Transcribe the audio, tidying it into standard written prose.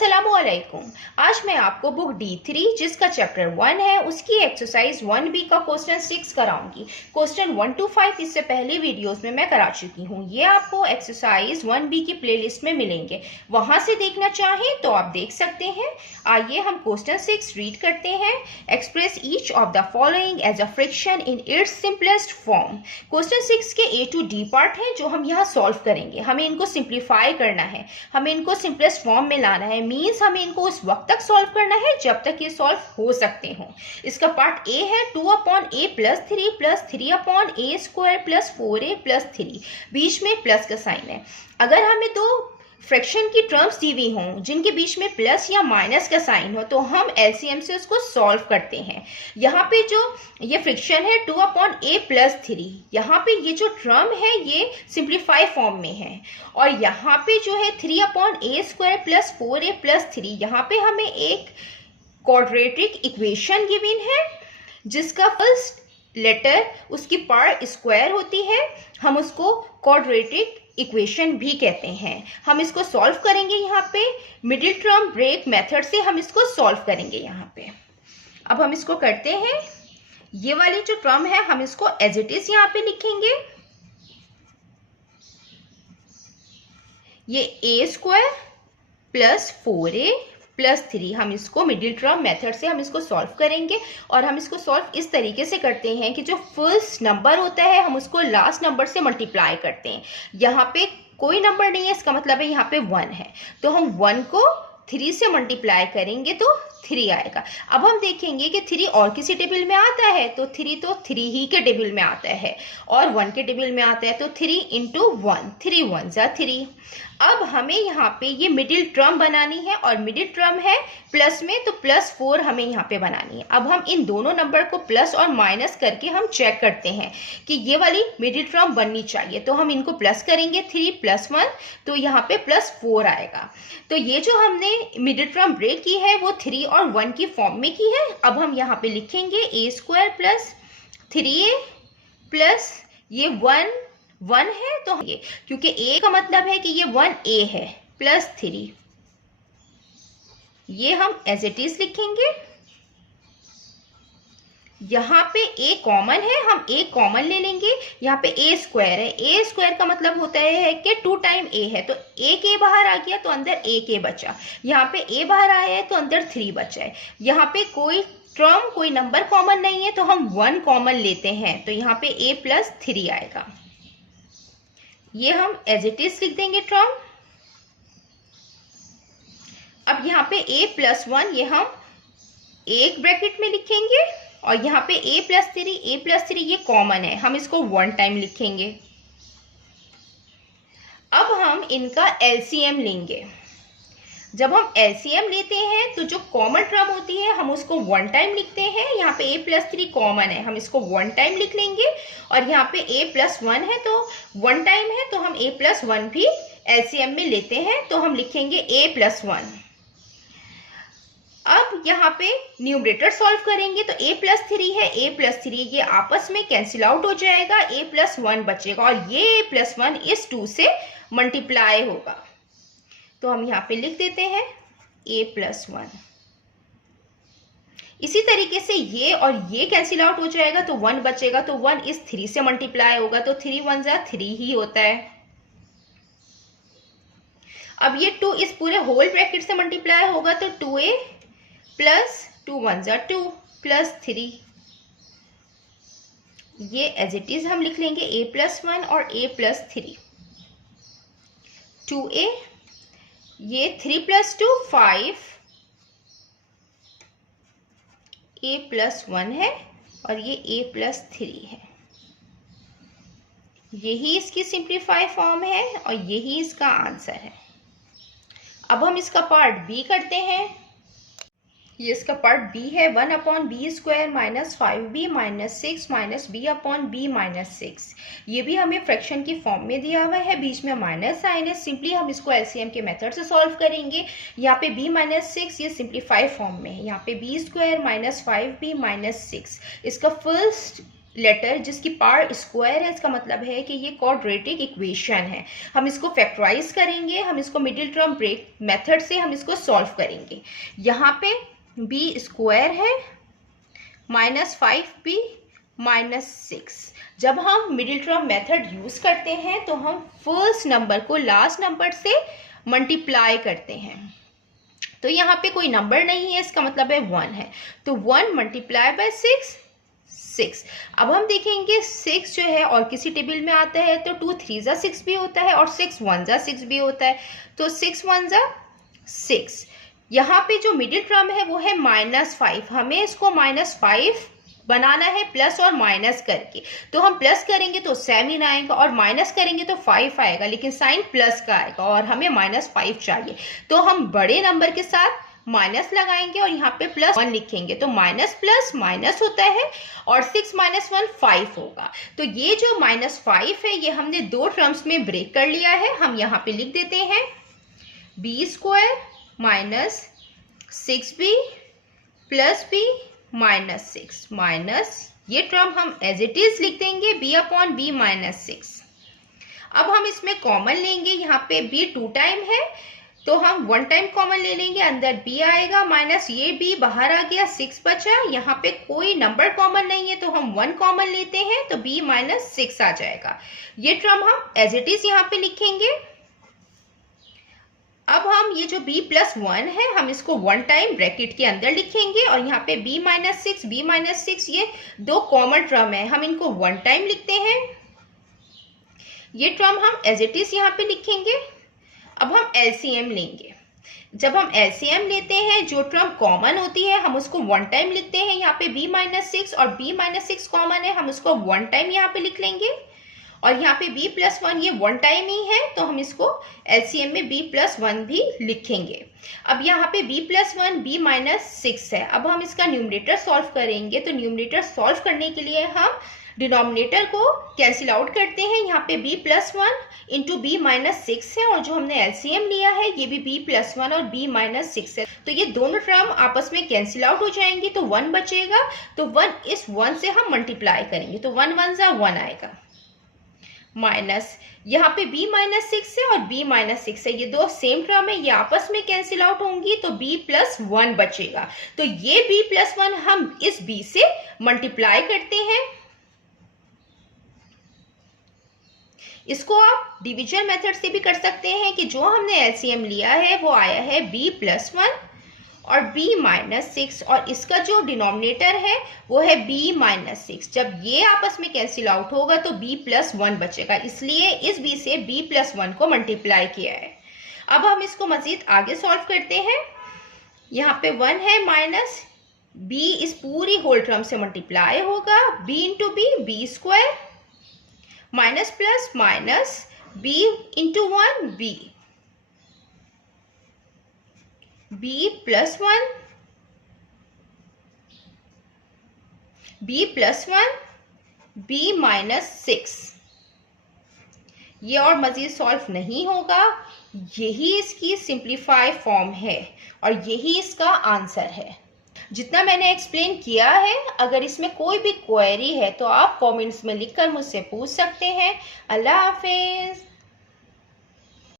अस्सलामुअलैकुम। आज मैं आपको बुक D3 जिसका चैप्टर 1 है उसकी एक्सरसाइज 1B का क्वेश्चन 6 कराऊंगी। क्वेश्चन 1 to 5 इससे पहले वीडियोस में मैं करा चुकी हूँ। ये आपको एक्सरसाइज 1B की प्लेलिस्ट में मिलेंगे, वहां से देखना चाहें तो आप देख सकते हैं। आइए हम क्वेश्चन 6 रीड करते हैं। Express each of the following as a fraction in its simplest form. Question 6 के A to D पार्ट है जो हम यहाँ सॉल्व करेंगे। हमें इनको सिंप्लीफाई करना है, हमें इनको सिंपलेस्ट फॉर्म में लाना है। मीन्स हमें इनको उस वक्त तक सॉल्व करना है जब तक ये सॉल्व हो सकते हो। इसका पार्ट ए है 2/a + 3 + 3/a² + 4a + 3, बीच में प्लस का साइन है। अगर हमें दो फ्रैक्शन की टर्म्स दी हुई हों जिनके बीच में प्लस या माइनस का साइन हो तो हम एलसीएम से उसको सॉल्व करते हैं। यहाँ पे जो ये फ्रैक्शन है 2/a + 3, यहाँ पे ये जो टर्म है ये सिंप्लीफाई फॉर्म में है। और यहाँ पे जो है 3/a² + 4a + 3, यहाँ पे हमें एक क्वाड्रेटिक इक्वेशन गिवन है जिसका फर्स्ट लेटर उसकी पावर स्क्वायर होती है। हम उसको क्वाड्रेटिक इक्वेशन भी कहते हैं। हम इसको सॉल्व करेंगे यहाँ पे मिडिल टर्म ब्रेक मेथड से हम इसको सॉल्व करेंगे यहाँ पे। अब हम इसको करते हैं। ये वाली जो टर्म है हम इसको एज इट इज यहाँ पे लिखेंगे। ये a² + 4a + 3, हम इसको मिडिल टर्म मेथड से हम इसको सॉल्व करेंगे। और हम इसको सॉल्व इस तरीके से करते हैं कि जो फर्स्ट नंबर होता है हम उसको लास्ट नंबर से मल्टीप्लाई करते हैं। यहाँ पे कोई नंबर नहीं है, इसका मतलब है यहाँ पे 1 है, तो हम 1 को 3 से मल्टीप्लाई करेंगे तो 3 आएगा। अब हम देखेंगे कि 3 और किसी टेबल में आता है तो 3 तो 3 ही के टेबल में आता है, और 1 के टेबल में आता है तो 3 × 1, 3 1 = 3। अब हमें यहाँ पे ये मिडिल टर्म बनानी है, और मिडिल टर्म है प्लस में तो +4 हमें यहाँ पे बनानी है। अब हम इन दोनों नंबर को प्लस और माइनस करके हम चेक करते हैं कि ये वाली मिडिल टर्म बननी चाहिए। तो हम इनको प्लस करेंगे, 3 + 1 तो यहाँ पे +4 आएगा। तो ये जो हमने मिडिल टर्म ब्रेक की है वो 3 और 1 की फॉर्म में की है। अब हम यहाँ पे लिखेंगे a² + 3a + ये 1 है, तो ये क्योंकि a का मतलब है कि ये 1a है +3, ये हम एज इट इज लिखेंगे। यहाँ पे a कॉमन है, हम a कॉमन ले लेंगे। यहाँ पे a² है, a² का मतलब होता है कि 2 टाइम a है, तो एक a बाहर आ गया तो अंदर एक a बचा। यहाँ पे a बाहर आया है तो अंदर 3 बचा है। यहाँ पे कोई टर्म कोई नंबर कॉमन नहीं है तो हम 1 कॉमन लेते हैं, तो यहाँ पे a + 3 आएगा। ये हम एज इट इज लिख देंगे टर्म। अब यहाँ पे a + 1 ये हम एक ब्रैकेट में लिखेंगे, और यहाँ पे a + 3 ये कॉमन है, हम इसको 1 टाइम लिखेंगे। अब हम इनका एलसीएम लेंगे। जब हम एलसीएम लेते हैं तो जो कॉमन टर्म होती है हम उसको 1 टाइम लिखते हैं। यहाँ पे a + 3 कॉमन है, हम इसको 1 टाइम लिख लेंगे। और यहाँ पे a + 1 है तो 1 टाइम है, तो हम a + 1 भी एलसीएम में लेते हैं, तो हम लिखेंगे a + 1। अब यहाँ पे न्यूमरेटर सॉल्व करेंगे तो a + 3 है, a + 3 ये आपस में कैंसिल आउट हो जाएगा, a + 1 बचेगा, और ये a + 1 इस 2 से मल्टीप्लाई होगा। तो हम यहाँ पे लिख देते हैं a + 1। इसी तरीके से ये और ये कैंसिल आउट हो जाएगा तो 1 बचेगा, तो 1 इस 3 से मल्टीप्लाई होगा, तो 3 1 = 3 ही होता है। अब ये 2 इस पूरे होल ब्रैकेट से मल्टीप्लाई होगा तो 2a + 2 1 = 2 + 3, ये एज इट इज हम लिख लेंगे a + 1 और a + 3। 2a, ये 3 + 2 5, a + 1 है, और ये a + 3 है। यही इसकी सिंप्लीफाई फॉर्म है और यही इसका आंसर है। अब हम इसका पार्ट बी करते हैं। ये इसका पार्ट बी है 1/b² - 5b - 6 - b/b - 6। ये भी हमें फ्रैक्शन की फॉर्म में दिया हुआ है, बीच में माइनस साइन है। सिंपली हम इसको एलसीएम के मेथड से सॉल्व करेंगे। यहाँ पे b - 6 ये सिंप्लीफाई फॉर्म में है। यहाँ पे b² - 5b - 6, इसका फर्स्ट लेटर जिसकी पावर स्क्वायर है, इसका मतलब है कि ये क्वाड्रेटिक इक्वेशन है। हम इसको फैक्टराइज करेंगे, हम इसको मिडिल टर्म ब्रेक मेथड से हम इसको सॉल्व करेंगे। यहाँ पे बी स्क्वायर है -5b -6। जब हम मिडिल टर्म मेथड यूज करते हैं तो हम फर्स्ट नंबर को लास्ट नंबर से मल्टीप्लाई करते हैं। तो यहाँ पे कोई नंबर नहीं है, इसका मतलब है 1 है, तो 1 मल्टीप्लाई बाय 6 6। अब हम देखेंगे 6 जो है और किसी टेबल में आता है तो 2 3 जा 6 भी होता है और 6 1 जा 6 भी होता है, तो 6 1 जा 6। यहाँ पे जो मिडिल टर्म है वो है -5, हमें इसको -5 बनाना है प्लस और माइनस करके। तो हम प्लस करेंगे तो 7 आएगा और माइनस करेंगे तो 5 आएगा, लेकिन साइन प्लस का आएगा और हमें -5 चाहिए। तो हम बड़े नंबर के साथ माइनस लगाएंगे और यहाँ पे +1 लिखेंगे, तो माइनस प्लस माइनस होता है और 6 - 1 5 होगा। तो ये जो -5 है ये हमने दो टर्म्स में ब्रेक कर लिया है। हम यहाँ पे लिख देते हैं b² - 6b + b -6 माइनस ये टर्म हम एज इट इज लिख देंगे b/b -6। अब हम इसमें कॉमन लेंगे, यहाँ पे b 2 टाइम है तो हम 1 टाइम कॉमन ले लेंगे, अंदर b आएगा माइनस ये b बाहर आ गया, 6 बचा। यहाँ पे कोई नंबर कॉमन नहीं है तो हम 1 कॉमन लेते हैं तो b -6 आ जाएगा। ये टर्म हम एज इट इज यहाँ पे लिखेंगे। अब हम ये जो b + 1 है हम इसको 1 टाइम ब्रैकेट के अंदर लिखेंगे और यहाँ पे b -6 ये दो कॉमन टर्म है, हम इनको 1 टाइम लिखते हैं। ये टर्म हम एज इट इज यहाँ पे लिखेंगे। अब हम एलसीएम लेंगे। जब हम एलसीएम लेते हैं जो टर्म कॉमन होती है हम उसको 1 टाइम लिखते हैं। यहाँ पे b -6 और b -6 कॉमन है, हम उसको 1 टाइम यहाँ पे लिख लेंगे और यहाँ पे b + 1 ये 1 टाइम ही है तो हम इसको एलसीएम में b + 1 भी लिखेंगे। अब यहाँ पे b + 1 b -6 है। अब हम इसका न्यूमरेटर सॉल्व करेंगे, तो न्यूमरेटर सॉल्व करने के लिए हम डिनोमिनेटर को कैंसिल आउट करते हैं। यहाँ पे b + 1 इंटू b -6 है और जो हमने एलसीएम लिया है ये भी b + 1 और b -6 है, तो ये दोनों टर्म आपस में कैंसिल आउट हो जाएंगी तो 1 बचेगा। तो 1 इस 1 से हम मल्टीप्लाई करेंगे तो 1 1 जा 1 आएगा माइनस यहाँ पे b -6 है और b -6 है, ये दो सेम टर्म है, ये आपस में कैंसिल आउट होंगी तो b + 1 बचेगा। तो ये b + 1 हम इस b से मल्टीप्लाई करते हैं। इसको आप डिवीजन मेथड से भी कर सकते हैं कि जो हमने एलसीएम लिया है वो आया है b + 1 और b -6 और इसका जो डिनोमिनेटर है वो है b -6। जब ये आपस में कैंसिल आउट होगा तो b + 1 बचेगा, इसलिए इस b से b + 1 को मल्टीप्लाई किया है। अब हम इसको मजीद आगे सॉल्व करते हैं। यहाँ पे 1 है माइनस b इस पूरी होल टर्म से मल्टीप्लाई होगा, b × b² minus plus minus b × 1 b + 1 b + 1 b -6। ये और मजीद सॉल्व नहीं होगा, यही इसकी सिंप्लीफाई फॉर्म है और यही इसका आंसर है। जितना मैंने एक्सप्लेन किया है, अगर इसमें कोई भी क्वेरी है तो आप कमेंट्स में लिखकर मुझसे पूछ सकते हैं। अल्लाह हाफिज।